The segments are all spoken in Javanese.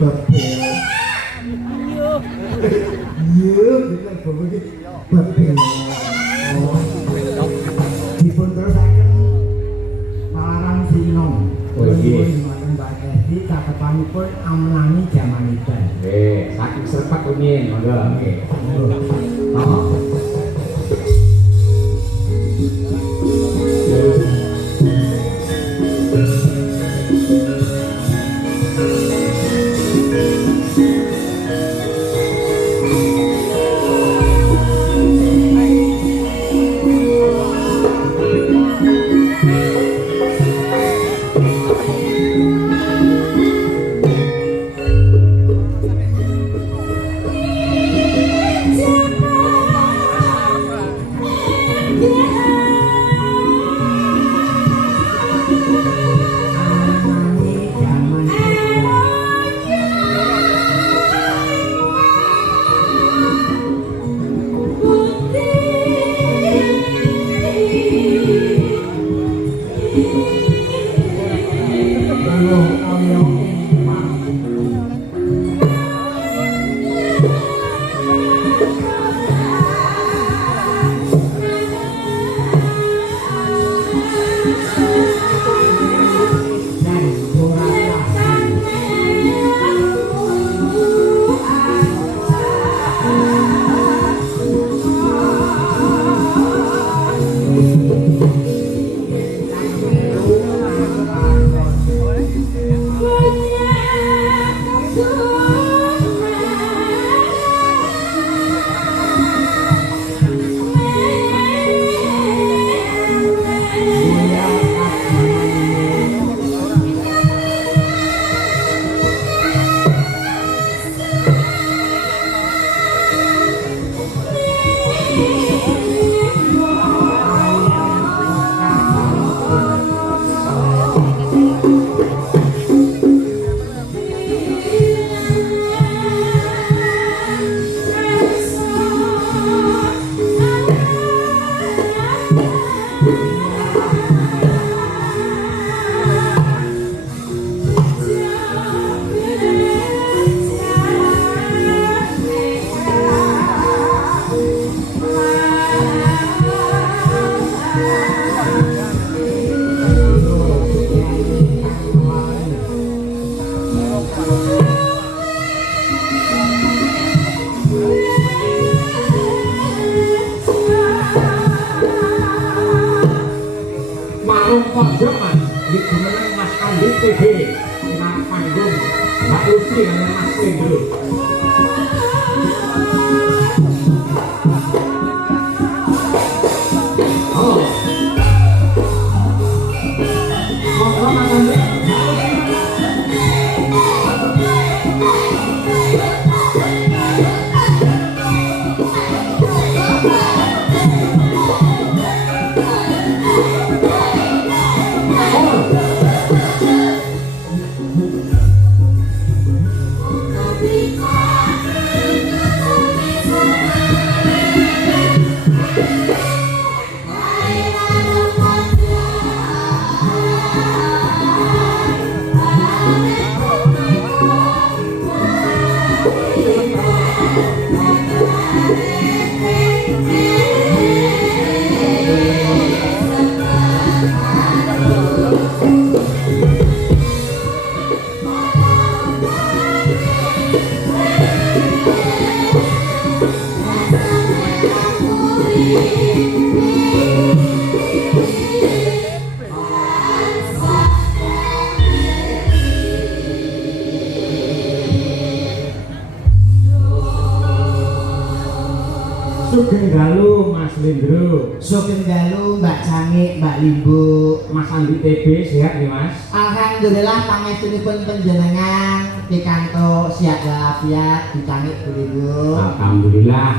Iya, bilang bapak ini bebel. Dipun terusaken Malarang Sinong. Oh iya. Makan Mbak Edi, cakepanipun amlangi jamanipun. Saking serpat rumiyin, monggo. Nggih. Oh. Sugeng dalu Mas Lindro. Sugeng dalu Mbak Cangik, Mbak Limbu, Mas Andi TB sehat ya Mas? Alhamdulillah pangestunipun panjenengan pikantuk sihat walafiat di Cangik Bu Limbu. Alhamdulillah.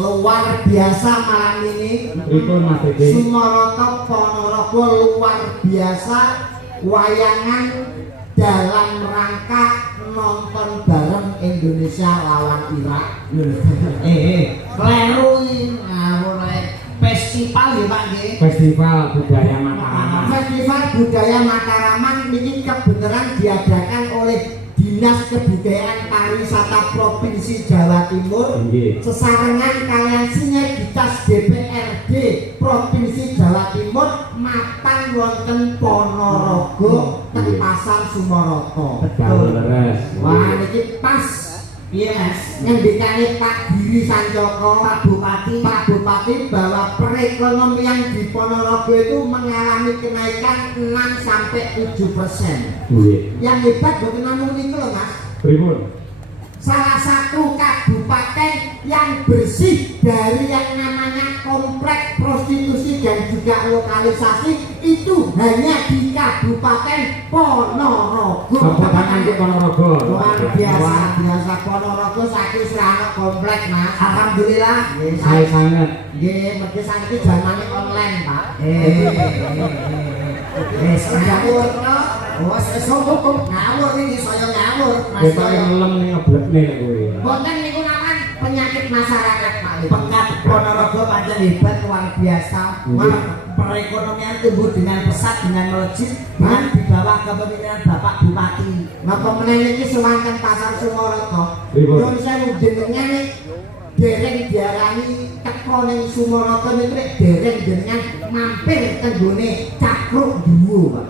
Luar biasa malam ini. Pripun Mas TB? Sumaroto Ponorogo luar biasa wayangan dalam rangka nonton bareng Indonesia lawan Irak. Kleru festival ya Pak nggih. Festival Budaya Mataraman. Festival Budaya Mataraman ini kebenaran diadakan oleh Dinas Dinas Kebudayaan Pariwisata Provinsi Jawa Timur Nggih. sesarengan kalian sinergitas DPRD Provinsi Jawa Timur mapan wonten Ponorogo ten Pasar Sumaroto. Betul leres. Wah niki pas. Yes, ngendikane Pak Giri Sancoko, Pak Bupati bahwa perekonomian di Ponorogo itu mengalami kenaikan 6 sampai 7%. Nggih. Yang hebat bukan namun itu loh Mas. Pripun? Salah satu kabupaten yang bersih dari yang namanya kompleks prostitusi dan juga lokalisasi itu hanya di Kabupaten Ponorogo. Kabupaten Ponorogo. Luar biasa Ponorogo saking serana kompleks Mas. Alhamdulillah. Saya sangat. Nggih, mergi sakit zamane online, Pak. Ngawur to. Oh, sesuk ngawur iki saya ngawur. Kita ngelem ning ngeblekne kowe. Boten niku lawan penyakit masyarakat, Pak. Pekat Ponorogo pancen hebat luar biasa. Wah, perekonomian tumbuh dengan pesat dengan melejit dengan di bawah kepemimpinan Bapak Bupati. Napa meneh iki sewanten Pasar Sumaroto. Nyuwun sewu jenengan dereng diarani teko ning Sumaroto niku dereng jenengan mampir teng gone Cakruk Duwo, Pak.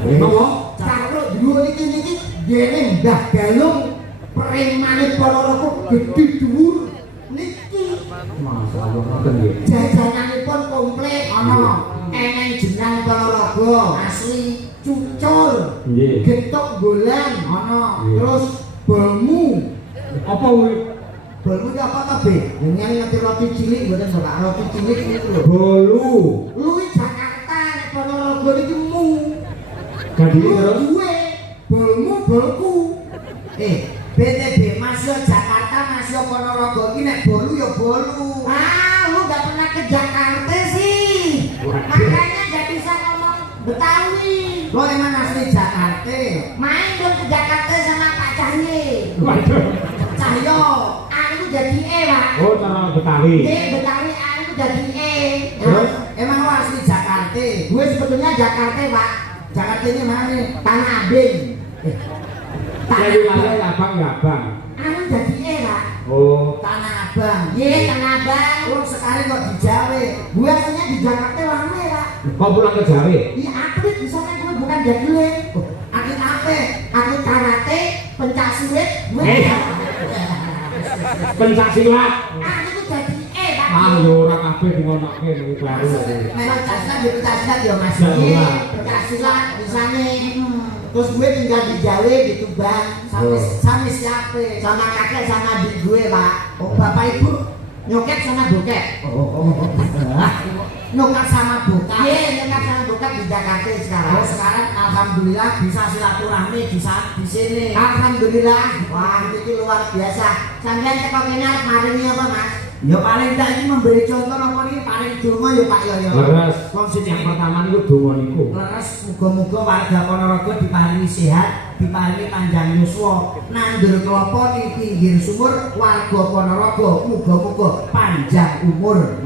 Napa? Cakruk Duwo niki dereng Mbah Galung premane Ponorogo gedhe dhuwur niki. Masyaallah ngoten nggih. Jajananipun komplit ana eneng jenang Ponorogo asli cucur. Nggih. Getuk golan ana terus bolu. Apa kuwi? Bolu iki apa ta, Be? Jenengan ngerti roti cilik mboten, Pak? Roti cilik niku lho. Bolu. Luwi Jakarta nek Ponorogo niki mu. Gadine terus Duwe bolmu bolku. BTB masuk Jakarta masuk Ponorogo iki nek bolu ya bolu. Ah, lu gak pernah ke Jakarta sih. Makanya gak bisa ngomong Betawi. Lo emang asli Jakarta. Main dong ke Jakarta sama Pak Cahyo. Waduh. Cahyo, aku jadi Pak. Oh, cara Betawi. Betawi aku jadi Terus emang lo asli Jakarta. Gue sebetulnya Jakarta, Pak. Jakarta ini mana? Tanah Abang. saya wilayah Abang ya, Bang. Aku jadi Pak. Oh, Tanah Abang. Iya, Tanah Abang. Lo sekarang kok di Jawa. Gue aslinya di Jakarta lama, Pak. kok pulang ke Jawa? Iya, atlet misalnya gue bukan jagoan. Atlet apa? Atlet karate, pencak silat. Pencak silat. Aku tuh jadi Pak. Ah, yo ora kabeh dingonokke niku baru. Memang pencak silat ya Mas. Iya. Iya, pencak silat misalnya. Terus gue tinggal di Jawa di Tuban sama siapa? Sama kakek sama adik gue, Pak. Oh, bapak ibu nyoket sama bokek. Nyoket sama bokap. Iya, nyoket sama bokap di Jakarta sekarang. Oh, sekarang alhamdulillah bisa silaturahmi di sini. Alhamdulillah. Wah, itu luar biasa. Sampeyan teko kene arep maringi apa, Mas? Ya paling tak ini memberi contoh apa nih paling donga ya Pak ya. Leres. Wong Yang pertama niku donga niku. leres muga-muga warga Ponorogo diparingi sehat, diparingi panjang yuswa, nandur kelapa ning pinggir sumur warga Ponorogo muga-muga panjang umur.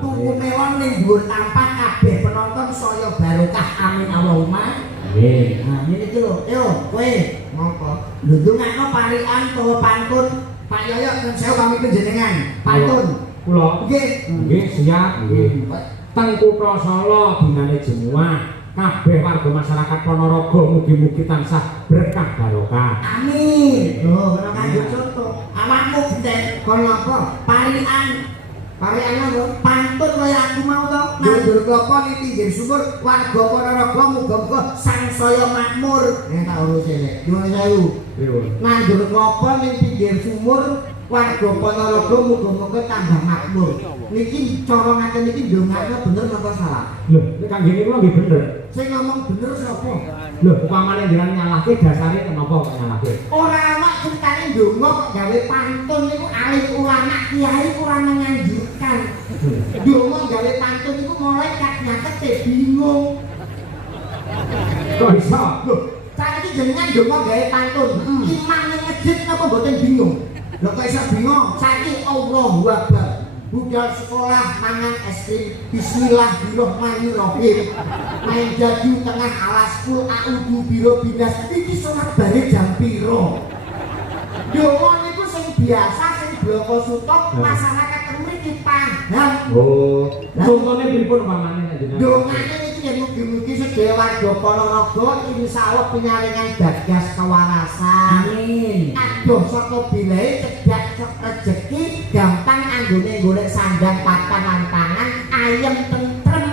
Tuku melon ning dhuwur tampak kabeh penonton saya barokah amin Allahumma. Nggih. Nah, ini iki lho. Yo, kowe ngopo? Lho ndongakno parikan utawa pantun Pak Yoyo kan saya pamit panjenengan. Pantun. Kula Nggih. nggih siap nggih. Teng Kutha Solo dinane Jemuah. Kabeh warga masyarakat Ponorogo mugi-mugi tansah berkah barokah. Amin. Loh, kena kanggo contoh. Awakmu benten kon apa? Parikan. Parikan apa? Pantun kaya aku mau to. Nandur klapa ning pinggir sumur warga Ponorogo muga-muga sangsaya makmur. Nek tak urus nek. Nyuwun sewu. Nandur klapa ning pinggir sumur warga Ponorogo muga-muga tambah makmur. Niki cara ngaten niki ndongakno bener napa salah? Lho, nek kanggene kula nggih bener. Sing ngomong bener sapa? Lho, upamane jenengan nyalahke dasare kenapa kok nyalahke? Ora ana ceritane ndonga kok gawe pantun niku alim ulama kiai ora menganjurkan. Ndonga gawe pantun niku mulai nyatete bingung. Kok iso? Lho, saiki jenengan ndonga gawe pantun, imam ning masjid napa mboten bingung? Lho kok iso bingung? Saiki Allahu Akbar. budal sekolah mangan es krim bismillahirrahmanirrahim main jadu tengah alas full audu biro binas iki salat bare jam piro donga niku sing biasa sing bloko sutok masyarakat mriki paham oh contohnya pripun pamane jenengan dongane iki yen mugi-mugi sedaya warga Ponorogo insyaallah penyaringan bagas kewarasan amin adoh saka bilae cedhak rezeki gampang anggone golek sandang pakan lan pangan ayem tentrem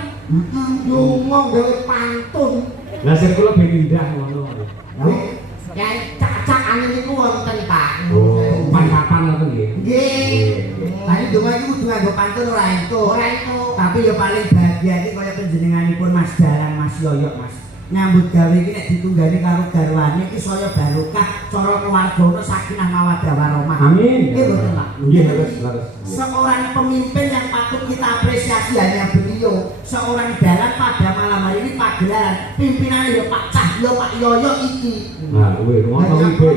donga gawe pantun lah sing kula ben indah ngono ya cacakane niku wonten Pak oh pancapan ngoten nggih nggih tadi donga iki kudu nganggo pantun ora entuk tapi ya paling bahagia iki kaya panjenenganipun Mas Dalang Mas Yoyok Mas nyambut gawe iki nek ditunggani karo garwane iki saya barokah cara keluarga sakinah mawaddah warahmah amin nggih mboten Pak nggih leres seorang pemimpin yang patut kita apresiasi hanya beliau seorang dalang pada malam hari ini pagelaran pimpinannya ya Pak Cahyo Pak Yoyok iki nah kuwi ngono iki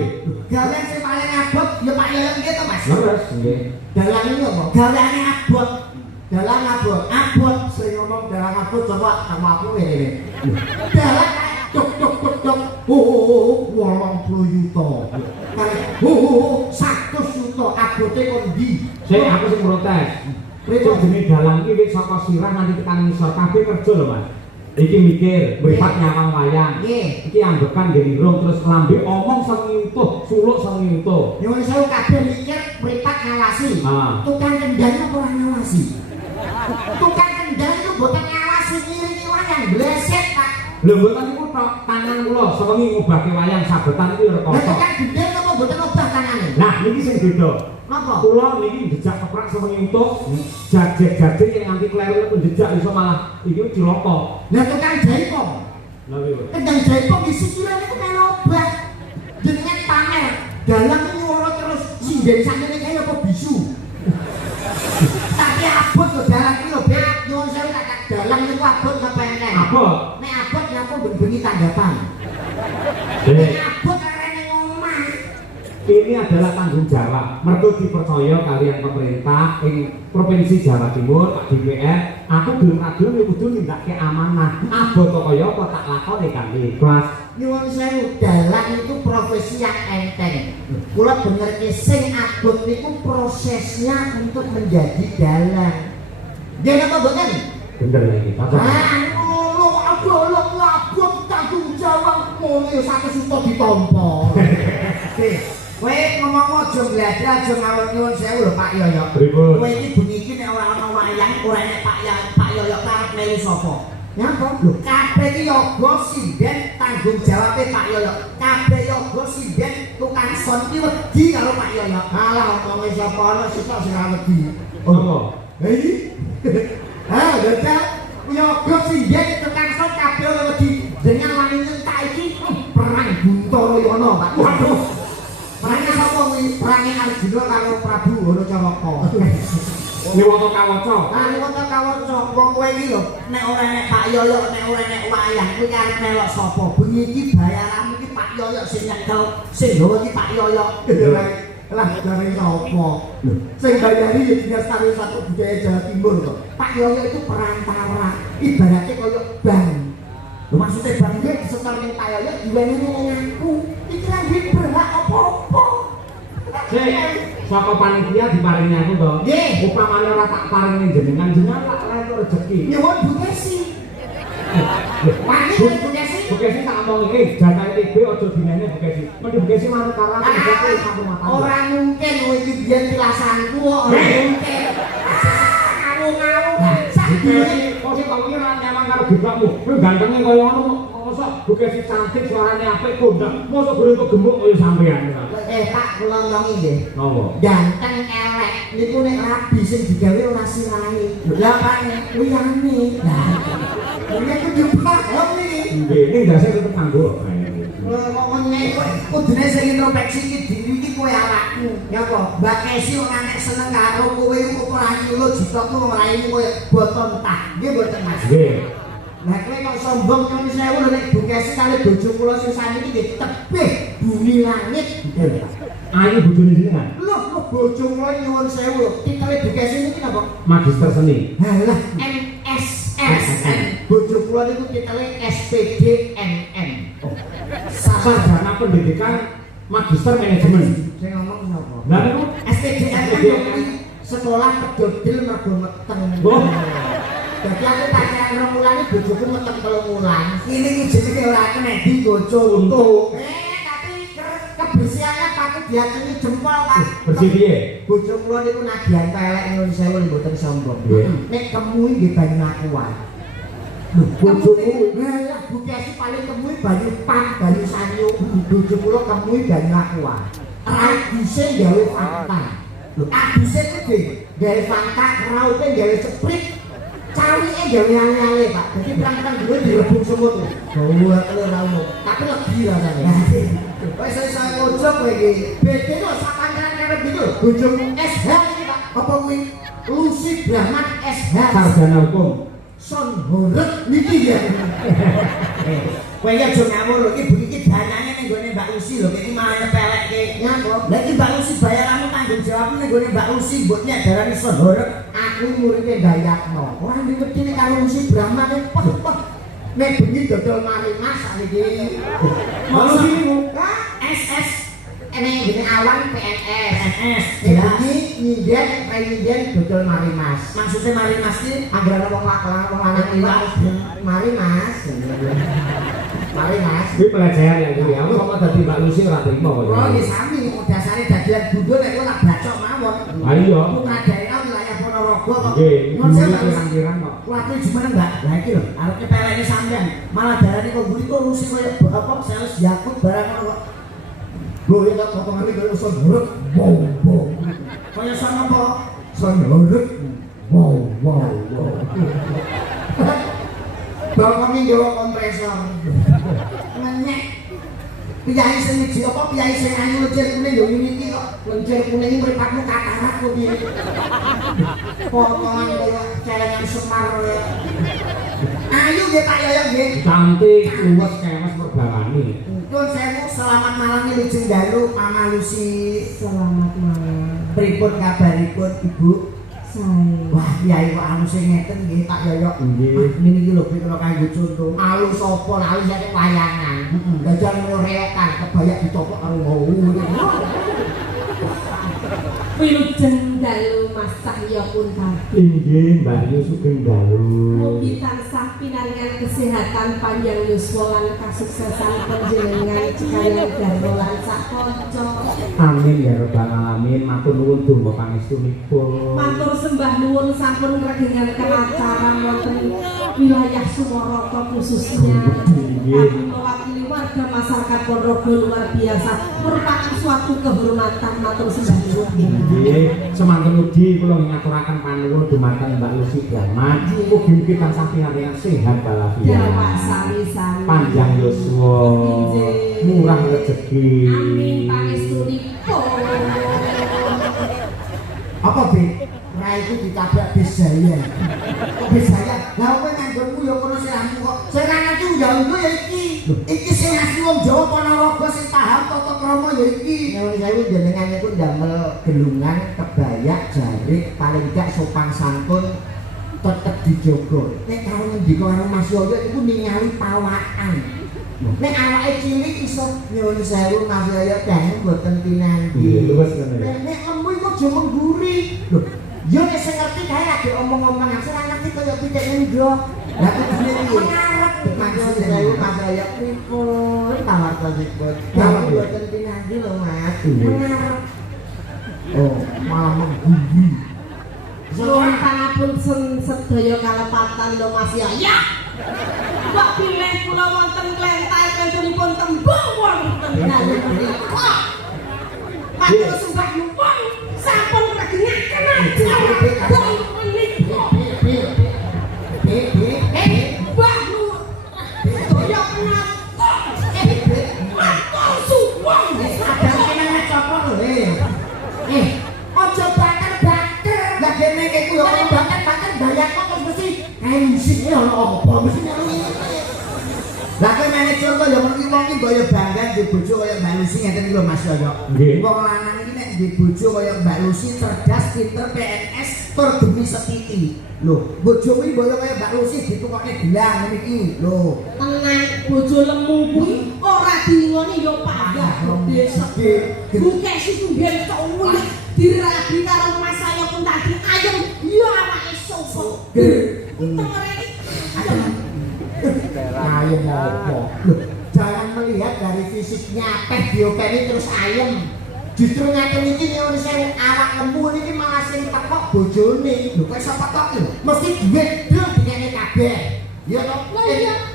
gawe sing paling abot ya Pak Yoyok nggih to Mas leres nggih dalang ini apa gaweane abot dalang abot sing ngomong dalang abot coba kamu aku ngene dalang cok 80 juta kan 100 juta abote kon ndi sik aku sing protes Kok jenenge dalang iki wis saka sirah nanti tekan ngisor kabeh kerja lho Mas. Iki mikir, mripat nyawang wayang. Nggih. Iki ambekan nggih irung terus lambe omong sengi utuh, suluk sengi utuh. Nyuwun sewu kabeh mikir mripat ngawasi. Tukang kendang apa ora ngawasi? Tukang kendang itu boten ngawasi ngiringi wayang bleset Pak. Lho mboten niku tok tangan kula sewengi ngobahke wayang sabetan iki rekoso. Lah tukang gendeng apa boten ngobah tangane? Nah niki sing beda. Napa? Kula niki jejak keprak sewengi utuh, jajek-jajek yang nganti kleru jejak iso malah iki cilaka. Lah tukang jaipong. Lha piye? Kendang jaipong di sikile niku melu obah. Jenenge pamer. Dalang iki ora terus sinden sakjane kaya apa bisu. Tapi abot lho dalang iki lho, Beb. Nyuwun sewu tak dalang niku abot apa eneng? Abot. Nek abot nyapa ben-bengi tanggapan. Nek Nek abot arene ngomah. ini adalah tanggung jawab mergo dipercaya kalian pemerintah ing Provinsi Jawa Timur Pak DPR aku gelem ra gelem kudu nindakke amanah abot kaya apa tak lakoni kanthi ikhlas. Nyuwun sewu dalang itu profesi yang enteng. Kula bener ki sing abot niku prosesnya untuk menjadi dalang. Nggih napa mboten? Bener iki Pak. Ngono abot abot tanggung jawab ngono ya 100 juta ditampa. Kowe ngomong aja glada aja ngawon nyuwun sewu lho Pak Yoyok. Kowe iki bengi iki nek ora ana wayang ora nek Pak Yoyok karep melu sapa? Nyapa? Lho kabeh iki yoga sinden tanggung jawabe Pak Yoyok. Kabeh yoga sinden tukang son iki wedi karo Pak Yoyok. Alah omonge sapa ana sitok sing ora wedi. Apa? Hei. Ah, dadak yoga sinden tukang son kabeh ora wedi. Jenengan wani nyentak iki perang Buntoroyono Pak. Waduh. Perangnya sapa kuwi? Perange Arjuna karo Prabu Hanacaraka. Niwata kawaca. Ah niwata kawaca. Wong kowe iki lho, nek ora nek Pak Yoyok, nek ora nek wayang kuwi arep melok sapa? Bengi iki bayaranmu iki Pak Yoyok sing nyekel, sing gawa iki Pak Yoyok. Lah jare sapa? Sing bayari ya Dinas Pariwisata Budaya Jawa Timur kok. Pak Yoyok itu perantara, ibaratnya koyo bank. Lho maksudnya bang gue disetor ning Pak Yoyok diwenehi ning aku. Iki lan duit berhak apa-apa. Sik, saka panitia diparingi aku to. Nggih. Upamane ora tak paringi jenengan tak laku rezeki. Nyuwun Bu Kesi. Wani Bu Kesi. Bu Kesi tak omongi, jatahe TB aja dinene Bu Kesi. Mendhi Bu Kesi manut karo aku rezeki satu mata. Ora mungkin kowe iki biyen pilasanku kok ora mungkin. Ngawung-ngawung. Saiki kok sik kok iki ora nyamang karo gebakmu. Kowe gantenge kaya ngono. Mosok Bu Kesi cantik suarane apik kondang. Mosok beruntuk gemuk kaya sampean. Tak kula ngomong nggih. Napa? Ganteng elek niku nek rabi sing digawe ora sirahe. Lah kan liyane. Lah. Ini kudu paham iki. Nggih, ning ndase tetep kanggo. Ngomongnya kudune sing introspeksi iki diri iki kowe awakmu. Ya apa? Mbak Kesi ora nek seneng karo kowe kok ora nyulut jitokmu nglaini kowe boton tak. Nggih mboten Mas. Nggih. Lah kowe kok sombong nyuwun sewu lho nek Bu Kesi kali bojo kula sing saniki nggih tebih bumi langit. Ayu bojone jenengan. Loh, bojo kula nyuwun sewu. Titele dikasih niki napa? Magister seni. Halah, MSS. Bojo kula niku titele SPDNN. Sarjana pendidikan magister manajemen. Saya ngomong sapa? Lah niku SPDNN sekolah pedodil mergo meteng. Oh. Jadi aku pacaran 2 wulan iki bojoku meteng 3 wulan. Ini iki jenenge ora kena di bojo untuk. Tapi kebersihannya patut diatungi jempol Pak. Bersih piye? Bojo kula niku nagihan pelek nyuwun sewu mboten sombong. Nek kemu iki banyu akuan. Lho, bojoku lah bukesi paling kemu banyu pan, banyu sanyo. Bojo kula kemu banyu akuan. Radise gawe fakta. Lho, aduse iki gawe fakta, raupe gawe ceprit. Cawike gawe ale-ale, Pak. Dadi perang-perang dhewe direbung semut. Bawa telur rawuh. Tapi legi rasane. Wis iso ngojok kowe iki. Bede lho sak pangeran karo gitu. Bojomu SH iki, Pak. Apa kuwi Lucy Brahman SH. Sarjana hukum. Son horeg niki ya. Kowe ya aja ngawur lho iki iki danane ning gone Mbak Lucy lho iki malah nyepelekke. Nyapa? Lah iki Mbak Lucy bayaranmu tanggung jawabmu ning gone Mbak Lucy mbok nek darani son horeg. Aku muridé Dayatno. Ora ngerti nek karo Lucy Brahman peh. Nek bengi dodol mari Mas sakniki. Lucy niku SS ini gini awan PNS. Jadi nyinden penyinden dodol mari Mas. Maksudnya mari Mas ini anggaran wong lanang liwat. Mari Mas. Mari Mas. Kuwi pelajaran ya kuwi. Aku kok dadi Mbak Lucy ora trimo kok. Oh nggih sami dasare dadian bundul nek kowe tak bacok mawon. Ha iya. Putra daerah wilayah Ponorogo kok. Nggih, Nun saya pirang-pirang kok. Kuwi jumeneng Mbak. Lah iki lho, arep kepeleke sampean. Malah darane kok mburi kok Lucy koyo apa sales Yakut barang ngono kok. Lho ya tak potongane kaya son horeg. Wow. Kaya son apa? Son horeg. Wow. Bapaknya gawa kompresor. Menek. Piyai singiji apa piyai sing ayu lencir kuning yo iki kok. Lencir kuning mripatmu katarak kok piye. Potongan kaya celengan Semar. Ayu nggih Pak Yoyo nggih. Cantik, luwes, kemes merbalani. Nuwun sewu, selamat malam Wilujeng Dalu, Mama Lucy. Selamat malam. Pripun kabaripun Ibu? Sae. Wah, Kyai kok alus ngeten nggih Pak Yoyo. Nggih. Niki lho kula kanggo contoh. Alus apa? Alus nek wayangan. Dajal ngorekan kebayak dicopok karo ngowo. Wilujeng Dalu Mas Cahya pun tadi. Inggih, Mbak Yu Sugeng Dalu. Mugi tansah pinaringan kesehatan panjang yuswa lan kasuksesan panjenengan jikayan garwa lan sakonco. Amin ya rabbal alamin. Matur nuwun donga pangestunipun. Matur sembah nuwun sampun ngregengaken acara wonten wilayah Sumoroto khususnya. Kami mewakili warga masyarakat Ponorogo luar biasa merupakan suatu kehormatan. Matur sembah nuwun. Nggih, semanten ugi kula ngaturaken panuwun dumateng Mbak Lucy Brahman. Mugi-mugi tansah pinaringan sehat walafiat. Jawa sami-sami. Panjang yuswa, murah rezeki. Amin pangestunipun. Apa Bi? Rai itu ditabrak bis jaya. Kok bis jaya? Lah kowe nganggonmu ya kono sirahmu kok. Sing ngerti undang-undang ya iki. Iki sing asli wong Jawa Ponorogo sing paham tata krama ya iki. Nyuwun sewu jenengan iku ndamel gelungan, kebaya, jarik, paling gak sopan santun tetep dijogo. Nek karo ngendika karo Mas Yoyo iku ningali pawakan. Nek awake cilik iso nyuwun sewu Mas Yoyo dan mboten tinandi. Nggih, luwes ngene. Nek lemu iku aja mengguri. Lho, yo nek sing ngerti kae lagi omong-omong sing ora ngerti kaya pitik ngendok. Lah kudune piye? Ngarep maksud sewu Mas Yoyo pripun tawartanipun. Lah mboten tinandi lho Mas. Ngarep. Oh, malah mengguri. Nuwun pangapunten sedaya kalepatan lho Mas ya. Kok pilih kula wonten klentai kancanipun tembung wonten dalu menika. Matur sembah nuwun sampun ngregengaken acara menika. Mbah nu sedaya pengatur. Matur suwun. Ada kene copot lho. Aja bakar-bakar. Lah kene iku yo bakar-bakar bayar kok mesti musik ono apa mesti ngono. Lah kowe Mulane contoh ya mriki wong iki mbok yo bangga di bojo kaya Mbak Lucy ngeten iki lho Mas Yoyo. Nggih. Wong lanang iki nek di bojo kaya Mbak Lucy cerdas, pinter, PNS, tur demi setiti. Lho, bojomu iki mbok yo kaya Mbak Lucy ditukoke gelang ngene iki. Lho, tenang bojo lemu kuwi ora dilingoni yo panggah gede segede buke siku biyen cowok dirabi karo mas saya pun tadi ayem yo awake sopo tengerene ayem apa? Lho, jangan melihat dari fisiknya peh diopeni terus ayem. Justru ngaten iki nyuwun sewu awak lemu niki malah sing tekok bojone. Lho kok iso tekok lho? Mesti duit dhewe dikene kabeh. Ya toh,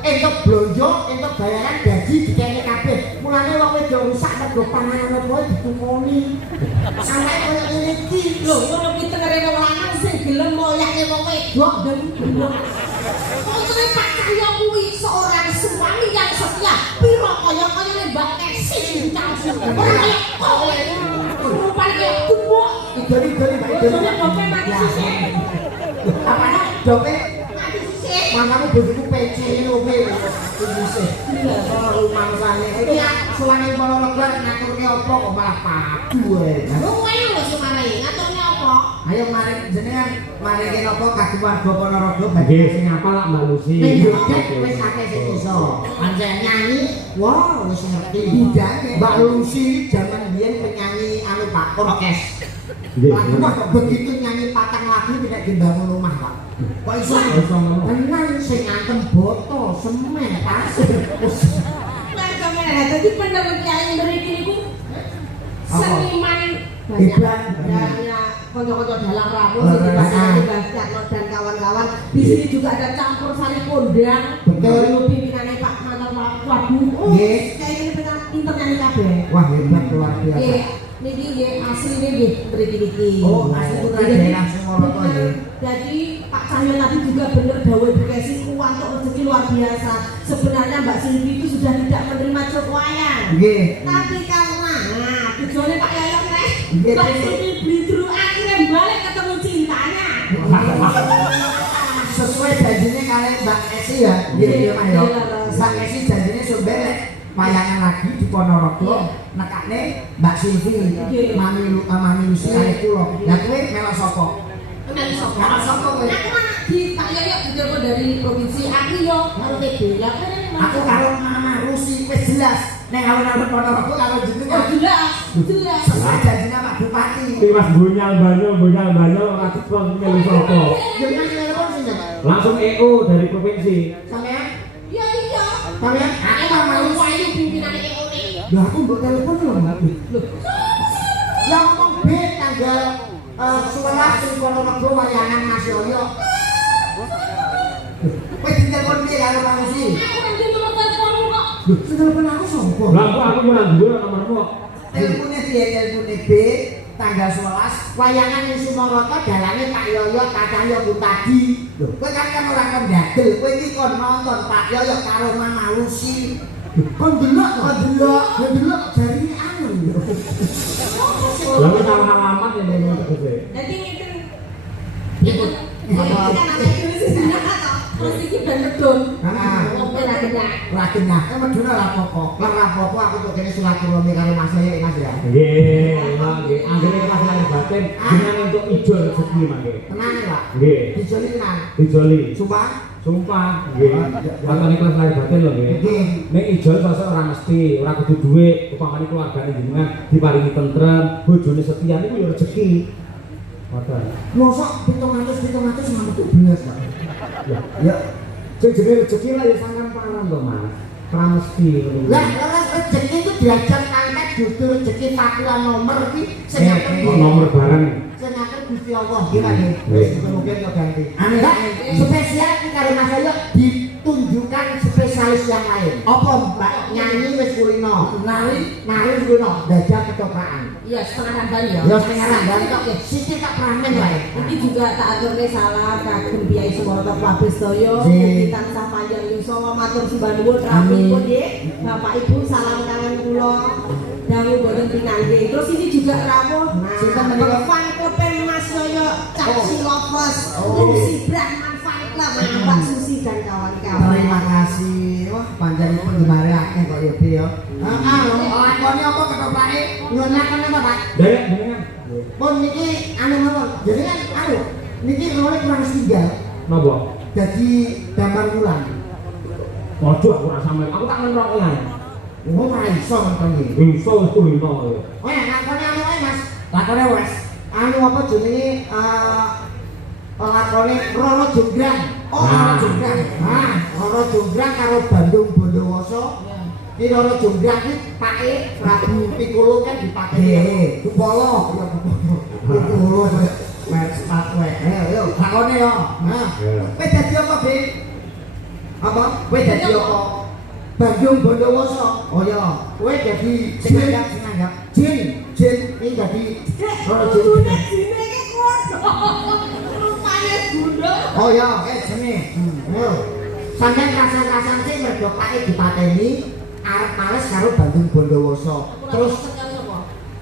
entuk blonjo, entuk bayaran gaji dikene kabeh. Mulane wong wedok rusak mergo panganan apa ditukoni. Sampe koyo ngene iki lho ngono ki tengere wong lanang sing gelem moyake wong wedok dan kok Pak Cahyo kuwi seorang suami yang setia piro kaya-kayane Mbak Esi cincang ora kaya kowe rupane kaya gembok idoni Mbak Idoni. bojone dope mati sisih Apa dope mati sisih mamamu bojoku PC lope. Sisih. Kalau mangsane iki suwane para lebar ngaturke apa kok malah padu ae. kowe lho sumare ngaturne apa Ayo mari jenengan mari kene apa kagem warga Ponorogo Nggih, sing apa lak Mbak Lucy? ning joget wis akeh sing iso. Pancen nyanyi, wah wis ngerti. Budane Mbak Lucy jaman biyen penyanyi anu Pak orkes. Nggih. Wah kok begitu nyanyi patang lagu tidak dibangun rumah Pak. Kok iso? Tenang sing antem boto, semen, pasir. nah kamera dadi bener kiai mriki niku seniman Hebat. ya konco-konco dalang ramu sing dipasang Bastiano dan kawan-kawan. Di sini juga ada campur sari kondang. Betul. Pimpinannya Pak Mantan Waduh. Nggih. Kayak ini pinter nyanyi kabeh. Wah hebat luar biasa. Nggih, niki nggih asli niki mriki niki. Oh, asli putra daerah Sumoroto nggih. Jadi Pak Cahyo tadi juga benar dawuh Bekasi untuk rezeki luar biasa. Sebenarnya Mbak Silvi itu sudah tidak menerima cok wayang. Nggih. Tapi karena tujuannya Pak Yayo nih, Nggih, Mbak nggih. Silvi beli dulu akhirnya balik ketemu cintanya. Sesuai janjinya kalian Mbak Esi ya. Nggih, Iya, Mas yo. iya, Mbak Esi janjinya sumber wayangan lagi di Ponorogo nekane Mbak Silvi, Iya. Mami Lucy kali kula. Lah kowe melok sapa? Kenal sapa? Kenal sapa kowe? Aku mana di Pak Yayo dijogo dari provinsi aku yo karo TB. Lah Aku karo Mama Lucy wis jelas. Nek alun-alun Ponorogo karo jeneng oh jelas, jelas. sesuai janjinya Pak Bupati. Iki Mas bunyal banyo ora tekon melu sapa. Jenengan sing telepon sinten? Langsung EO dari provinsi. Sampean? Iya iya. Sampean? Aku Mama Lucy. Wayu pimpinane EONE. Lah aku mbok telepon lho Mbak. Ya ngomong B tanggal 11 sing Ponorogo wayangan Mas Yoyo. Kowe ditelepon piye karo Pak Lucy? Aku kan di nomor teleponmu kok. Lho, sing telepon aku sapa? Lah aku mau nang dhuwur nomormu. Teleponnya dia telepone B tanggal 11 wayangan ning Sumoroto dalane Pak Yoyo Pak Cahyo tadi. Lho, kowe kan ora kon ndadel, kowe iki kon nonton Pak Yoyo karo Mama Lucy. Kon delok, jarine anu. Lah wis salah alamat ya ning tegese. Jadi ngeten. Ngeten. Kan ana iki wis jenengan to. Terus iki ben medun. Heeh. Oke lah kena. Ora genah, medhun ora apa-apa. Lah ora apa-apa aku tok kene silaturahmi karo Mas Yoyo Mas ya. Nggih, nggih. Anggere pas lahir batin jenengan untuk ijo rezeki mangke. Tenang ya, Pak. Nggih. Dijoli tenang. Dijoli. Sumpah. Sumpah, nggih. Watone kelas lahir batin lho nggih. Nggih. Nek ijol sosok ora mesti, ora kudu dhuwit, upamane keluargane jenengan diparingi tentrem, bojone setia niku ya rezeki. Ngoten. Mosok 700 sampe belas, Pak. Ya. Sing jenenge rezeki lah ya sangan pangan to, Mas. Ora mesti ngono. Lah, leres rezeki itu diajak angkat dudu rezeki patuan nomor iki sing ngatur kok nomor barang. sing ngatur Gusti Allah iki kan nggih. Nggih. Mungkin yo ganti. Lah, spesial iki karo Mas Yoyo ditunjukkan spesialis yang lain. Apa Mbak nyanyi wis kulino, nari wis kulino, dajal ketoprak. Iya, setengah ranggan ya. Ya setengah ranggan kok sithik tak pramen wae. Ini juga tak aturne salam kagem Biai Sumoroto Pabes Toyo, Nggih. mugi tansah panjang yuswa matur sembah nuwun rampun nggih. Bapak Ibu salam kangen kula. Dangu boten pinanggih. Terus ini juga rawuh Sinten menika? fan club Mas Yoyo Caci Lovers. Oh. Lucy Brahman fan club Mbak Susi dan kawan-kawan. Terima kasih. Wah, panjang penggemar akeh kok ya, Bi ya. Heeh, lho, lakone apa ketoplake? Nyuwun lakon apa, Pak? Derek jenengan. Pun niki anu mawon. Jenengan anu, niki role kurang tinggal. Napa? Dadi damar wulan. Ojo aku ora sampe. Aku tak ngenrok lan. Oh, ora iso ngono iki. Iso kulino. Oh ya, lakone anu wae, Mas. Lakone wes. Anu apa jenenge lakone Roro Jonggrang. Oh, Roro Jonggrang. Nah, Roro Jonggrang karo Bandung Bondowoso. Iki Roro Jonggrang iki pake Prabu Piccolo kan dipake. Kupolo, ya Kupolo. Kupolo wes patwe. Ayo, lakone yo. Nah, kowe dadi apa, Bi? Apa? Kowe dadi apa? Bandung Bondowoso. Oh ya, kowe dadi sing nanggap. Jin iki dadi Roro Jonggrang. Rupanya Bunda. Oh ya, jene. Yo. Sampeyan rasan-rasan sih mergo pake dipateni arep males karo Bandung Bondowoso. Terus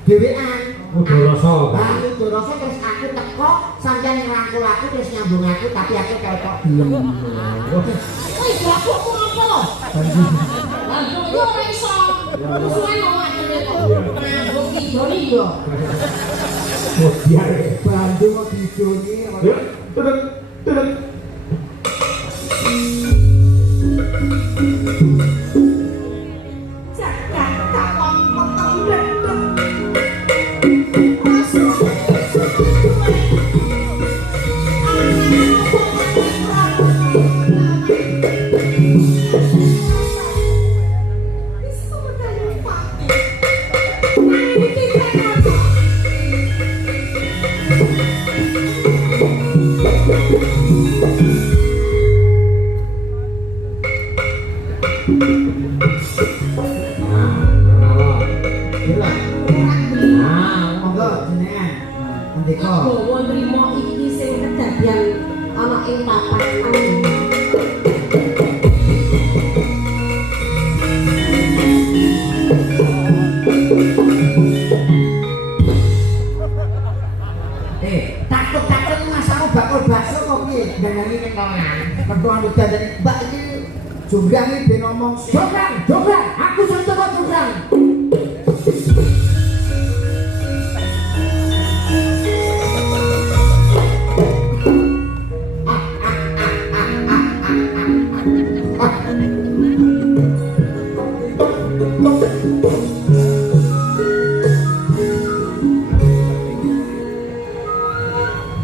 dhewean. Udoroso. Lah Udoroso terus aku teko sampeyan ngrangkul aku terus nyambung aku tapi aku ketok gelem. Wis aku apa? Bandung yo ora iso. Musuhe mau ngene kok. Bandung idoni yo. Oh, biar. Bandung kok didoni. Ya, terus terus. Jakarta potong dedek. Bawa nrimo iki sing kedadian ana ing papan panjenengan. Takut-takut masamu bakul bakso kok piye? Dandani ning konan. Ketua muda dari Mbak iki Jonggrang iki ben ngomong, "Jonggrang, Jonggrang, aku sentuh kok Jonggrang."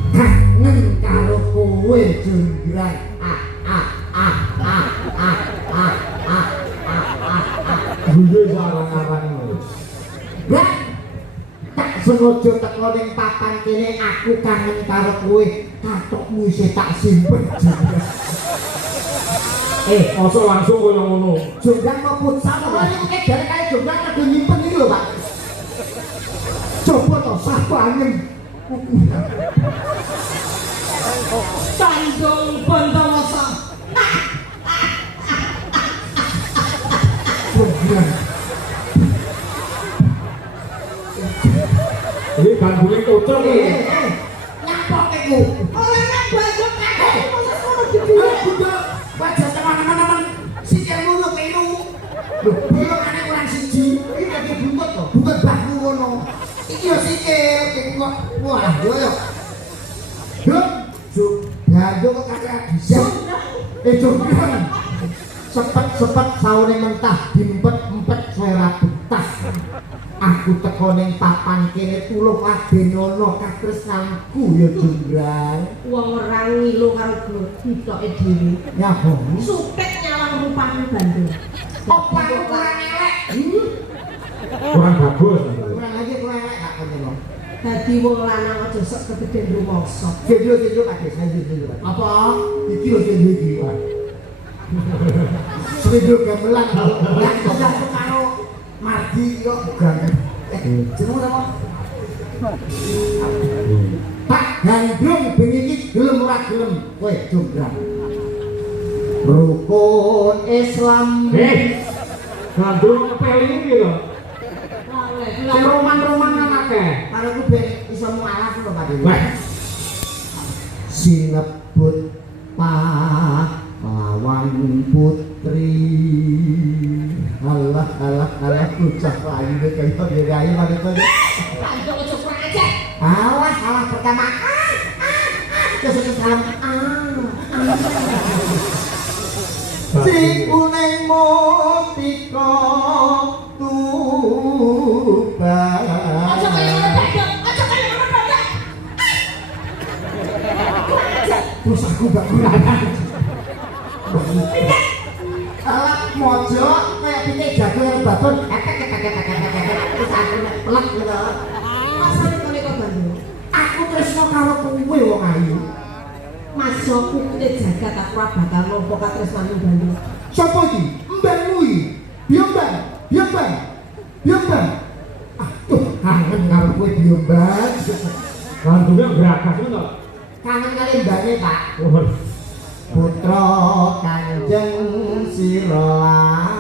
Kangen karo kowe Jonggrang. Guyu sarang-sarang. Lah, tak sengaja teko ning papan kene aku kangen karo kowe. Katokmu isih tak simpen Jonggrang. Ojo langsung koyo ngono. Jonggrang mau futsal kok iki kek dari kaya Jonggrang kudu nyimpen iki lho, Pak. Coba to sapa angin. Bandung Bondowoso. Jonggrang. Ini gandule cocok iki. Nyapok iku. Ora nek Bandung kakek mosok ngono Ayo gitu. Bunda, wajah teman-teman sikil ngono pelu. Lho, pelu kane kurang siji. Iki dadi buntut to. Buntut bahu ngono. Iki yo sikil, iki kok wah, yo yo. Bandung kok kakek bisa. Jonggrang. Sepet-sepet saune mentah dimpet-empet suara betah. Aku teko ning papan kene tulung ladenono katresnanku ya Jonggrang. Wong ora ngilu karo gloditoke dhewe. Ya bong. Supek nyawang rupane Bandung. Apa aku kurang elek? Kurang bagus. Kurang aja kurang elek tak kono. Dadi wong lanang aja sok kepedhen rumangsa. Video Pak Des, video. Apa? Iki lho video iki, Pak. Video gamelan. Lah kok karo Mardi kok bukan. Jeneng apa? Pak Gandrung bengi iki gelem ora gelem kowe Jonggrang. Rukun Islam. Gandrung ngepeling iki lho. Sing roman-roman akeh. Karo ku ben iso mualaf lho Pak Dewi. Wah. Sinebut pahlawan awan putri alah ucap lagi deh kayak gaya mana tuh Bandung aja kurang aja. awas salah pertama terus salam sing kuning motika tuba Aja kaya ngono Bandung, aja kaya ngono Bandung. terus aku gak kurang alat mojo kayak pitik jago yang baton terus aku pelek gitu Masane kene kok Bandung. aku tresno karo kowe wong ayu Mas Joko kuwi jagat aku ora bakal nampa katresnane Bandung. sapa iki mbahmu iki Biombang aduh kangen karo kowe Biombang Bandungnya berakas itu kangen kali mbane Pak nggak? putra kanjeng sirolawe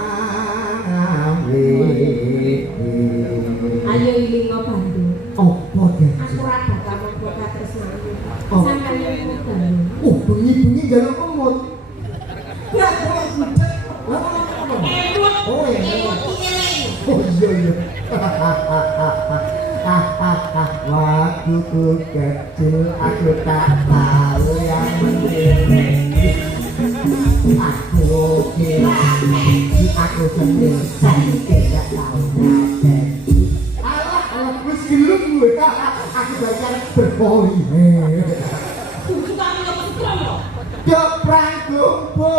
Ayo ilingo Bandung. opo deh Aku ora bakal nampa katresnane. Oh. Sampai ilingo Bandung. bengi-bengi jalan kemot oh ya oh iya waktu ku kecil aku tak tahu yang mendidik aku kira aku sendiri saya tidak tahu alah wis gelem gue aku belajar berpoli Kudu kami yo putra yo. Joprang kubo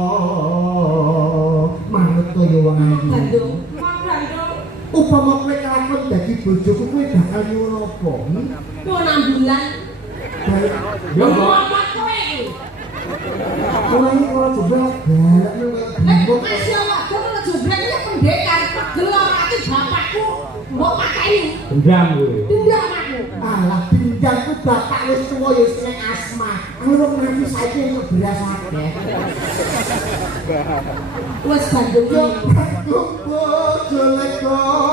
jonegoro manut kaya wong ayu Bandung. Bandung. upama kowe kelakon dadi bojoku kowe bakal nyuwun apa? Mau 6 bulan. Ya Mau kok. apa kowe iki? Kowe iki ora jeblok galak bingung. Masya Allah, kamu ngejobrek ini pendekar, pegel ati bapakku, mbok pateni, Dendam gue. dendam aku. Alah bindangku bapak wis tuwa ya seneng asma. Urung ngerti saiki entuk beras akeh. Wes Bandung Yo ini. kubo jonegoro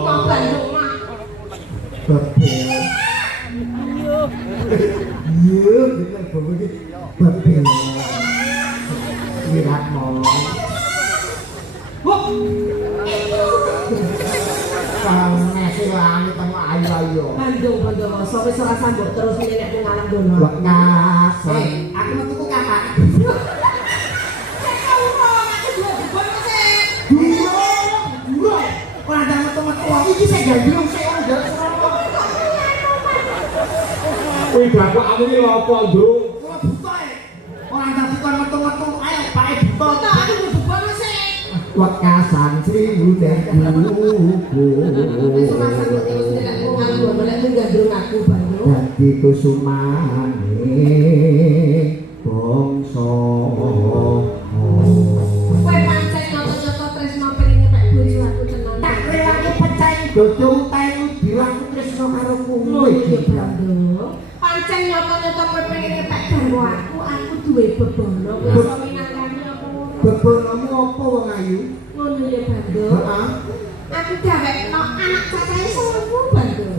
Mau Bandung mah. bebel. Iya, bener bapak iki bebel. Wirat mau. Wah, Kalau nasi lami temu ayu-ayu. Bandung, sampai ora sambut terus ini nek ngalang dono. Wekasan. aku mau tuku kapan Duro. orang ada metu-metu iki saya gandrung saya orang jalan serapa Wih, bapak aku ini apa, Bro? orang buta orang ada bukan metu-metu ayo Pak buta Aku beban sih. Wekasan seribu dan buku. Wis ora sambut terus nek ngalang dono nek gandrung aku Bandung. Dadi kusumane bangsa. Kowe pancen nyoto-nyoto tresno pengen ngepek bojo aku tenan. tak rewangi pecah dodong telu bilang tresno karo kowe Iki Bandung. Pancen nyoto-nyoto kowe pengen ngepek garwa aku duwe bebono kowe iso minangkani apa ngono. Bebonomu apa wong ayu? Ngono ya Bandung. Heeh. Aku gawekno anak cacahe 1000 Bandung.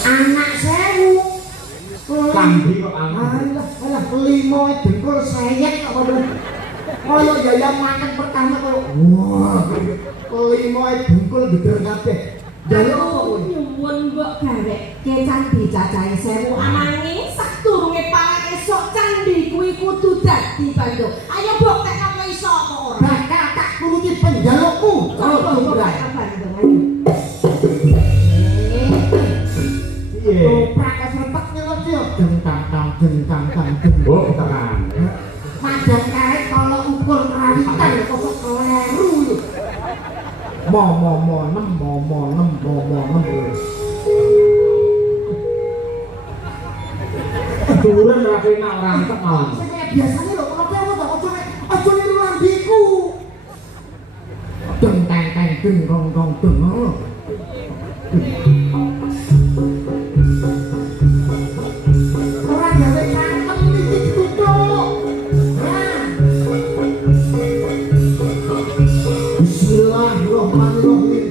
anak sewu Kambi kok angin. Alah kelima dengkul sayek apa dong? Kaya yaya makan pertama kok. Wah, kelima dengkul geder kabeh. Jaluk apa kowe? Nyuwun mbok gawekke candi cacahe 1000 ananging sadurunge parek esuk candi kuwi kudu dadi Bandung. Ayo buktekno kowe iso apa ora? Bakal tak turuti penjalukmu. Coba Oh, buktekno Bandung ayo. Iya. Toprak serpet nyelot yo. Jengkang tang jengkang tang jeng. Oh, tekan. madan karet kalau ukur rawitan kok keleru Mo nem. Turun rapi nak rangkep malam. saya biasanya lho kalau kamu tak ojo niru lambiku Deng teng teng deng rong rong deng. orang gawe kantong iki ditutup Bismillahirrahmanirrahim.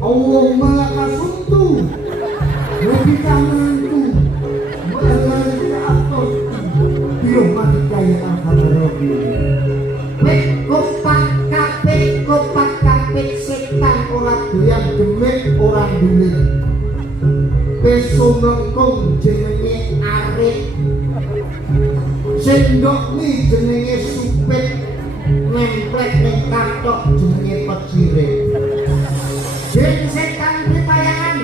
Allahumma laka sumtu wa bika ayo alhamdulillah. Kopak kabeh setan ora doyan demit ora ndulit. Peso mlengkung jenenge arit. Sendok mi jenenge supit. Nemplek ning kathok jenenge pecirik. Jeng setan pripayangan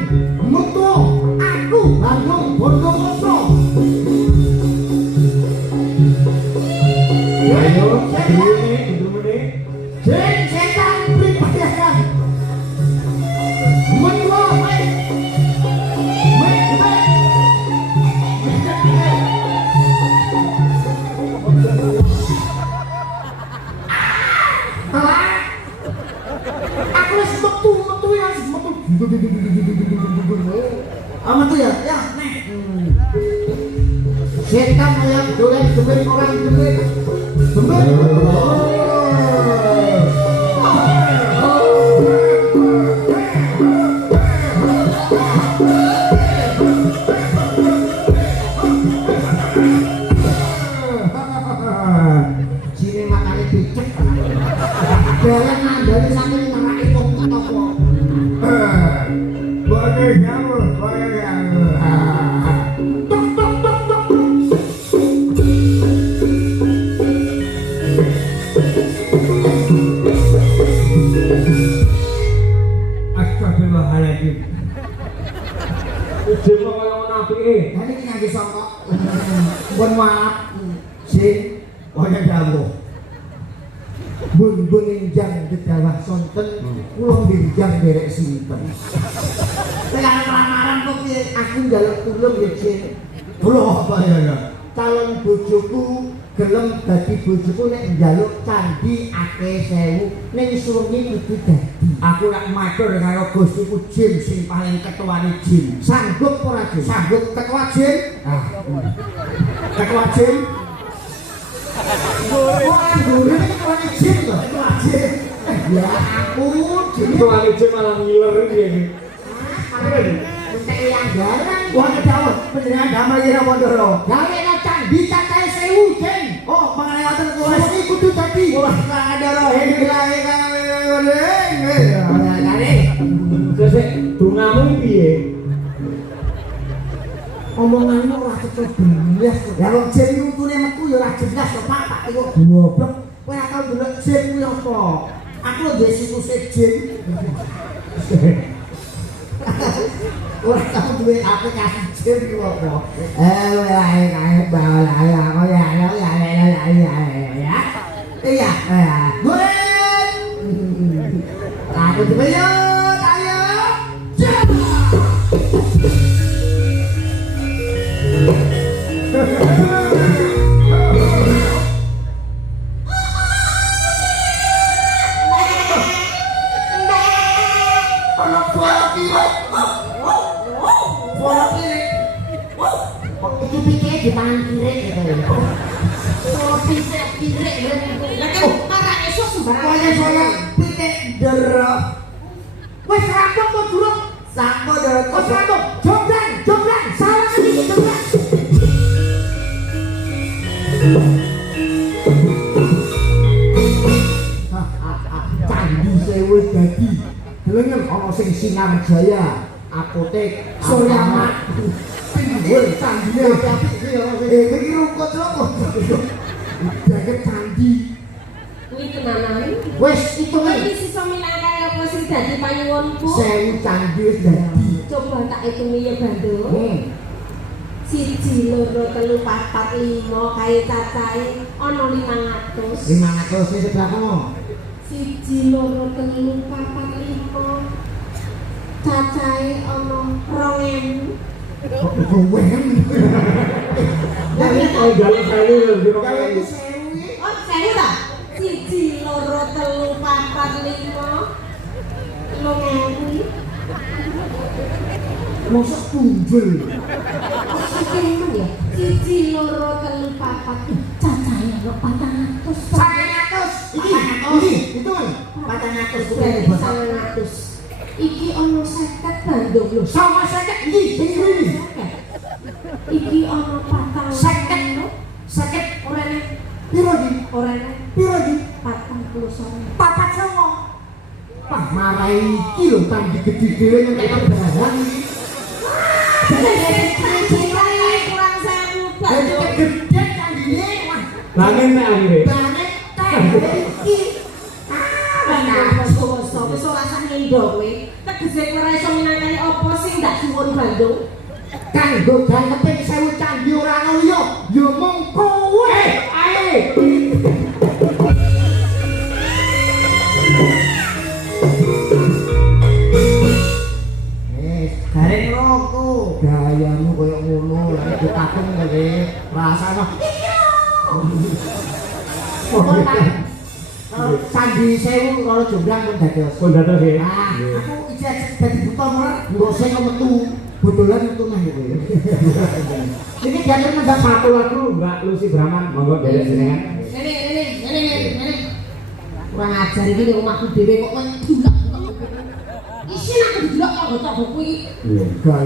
mutu aku Bandung Bondowoso. Ayo, gendrumene. Jeng setan pripayangan mutu aku wis metu ya metu. Aman tuh ya? Ya, nih. Setan ayam dolen demit orang demit. Demit. Sini makane picek. Jalan nandani sampe ngeraki toko-toko. Boleh kamu, boleh kamu. Tok tok tok tok. Astagfirullahaladzim. Ujung kok kaya ngono apike. Tadi iki ngangge songkok. Pun maaf. Sing kaya dawuh. Bun enjang dedawah sonten kula benjang derek sinten. Tekan lamaran kok piye? Aku njaluk tulung ya, Jin. Bro apa ya? Calon bojoku gelem dadi bojoku nek njaluk candi akeh 1000 ning suwengi kudu dadi. Aku nak matur karo Gustiku Jin sing paling ketuane Jin. Sanggup ora, Jin? Sanggup ketua Jin? Ah, Ketua Jin? ora ngene ketuane Jin lho. Ketua Jin. Ya ampun, Jin. Itu aja malah ngiler iki. Entek yang garang. Wah, dawuh panjenengan damel kira Mondoro. Gawena candi cacahe 1000, Jin. Oh, mangane ngoten kuwi. Suwengi kudu dadi. Wah, Mondoro hilahe kene. Ora gare. Sesek dongamu iki piye? Omonganmu ora cocok belas. Ya wong Jin utune metu ya ora jelas kok Pak iku goblok. Kowe ora tau delok Jin kuwi apa? Aku lho duwe sikuse Jin. Ora tau duwe aplikasi Jin kuwi apa? Wae kae bae aku ya. Iya. Gun. Aku coba yo, ayo. Anak suara kiri. Suara kiri. Itu pikir di tangan kiri gitu. Oh, bisa kiri lah kan marah esok sembarang. Pokoknya saya pitik derok. Wes rampung kok durung. Sampo derok. Kok rampung? Jombrang. Salah iki jombrang. Candi sewu dadi. Delengen ana sing Sinarjaya, apotek, Suryamat. Pinggul candine apik iki ya. Iki rukut-rukut. Jaget candi. Kuwi tenanan. Wes itu Kowe kan iki sisa minangka apa sing dadi panyuwunku? sewu candi wis dadi. Coba tak hitungi ya Bandung. 1, 2, 3, 4, 5 kae cacahe ana 500. 500 wis seberapa? 1, 2, 3, 4, 5 cacahe ana 2000. Kowe kan. Tapi kalau jalan saya lho Gawe kira sewu iki. Oh, saya ta? 1, 2, 3, 4, 5 2000. Mosok punjul. Oke, emang ya? 1, 2, 3, 4 cacahe ana 400. 400. Iki itu kan 400 Berarti kuwi 100. Iki ana 50 Bandung lho. sama sakit iki sing ngene. Iki ana 400. 50. Sakit ora nek Piro iki? Ora enak. Piro iki? 49. Papat songo. Wah, marai iki lho tambah gede dhewe nek barang iki. Kurang sewu Jadi Pak. gede candine. Wah, Langit nek akhire. banget teh iki. Wis ora sah ngendho kowe. Tegese kowe ora iso minangkani apa sing ndak suwun Bandung. Kanggo ganteping 1000 candi ora ana liya, ya mung kowe. Ae. Gareng roko. Gayamu koyo ngono, lha ditatung kowe rasane. Candi 1000 karo Jomblang pun dados. Pun dados nggih. Ah, aku ijazah dadi buta ora nguruse kok metu. Bodolan metu mah kowe. Iki diatur mendak Satu lagu Mbak Lucy Brahman, monggo dari jenengan. Ini. Kurang ajar iki ning omahku dhewe kok menculak. Isin aku didelok kok bocah kuwi. Iya.